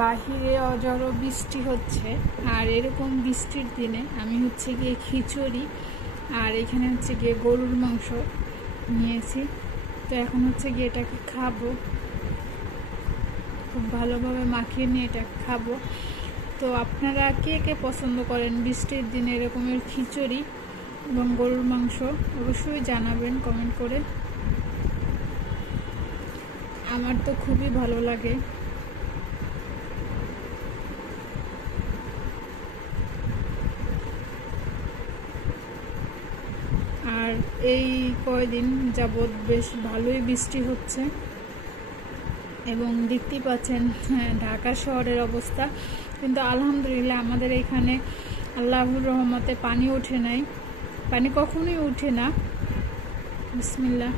বাহিরে অজড়ো বৃষ্টি হচ্ছে, আর এরকম বৃষ্টির দিনে আমি হচ্ছে গিয়ে খিচুড়ি আর এখানে হচ্ছে গিয়ে গরুর মাংস নিয়েছি। তো এখন হচ্ছে গিয়ে এটাকে খাবো, খুব ভালোভাবে মাখিয়ে নিয়ে এটা খাবো। তো আপনারা কে কে পছন্দ করেন বৃষ্টির দিনে এরকমের খিচুড়ি এবং গরুর মাংস, অবশ্যই জানাবেন কমেন্ট করে। আমার তো খুবই ভালো লাগে। আর এই কয়দিন যাবৎ বেশ ভালোই বৃষ্টি হচ্ছে এবং দেখতেই পাচ্ছেন ঢাকা শহরের অবস্থা। কিন্তু আলহামদুলিল্লাহ আমাদের এখানে আল্লাহর রহমতে পানি ওঠে নাই, পানি কখনোই ওঠে না। বিসমিল্লাহ।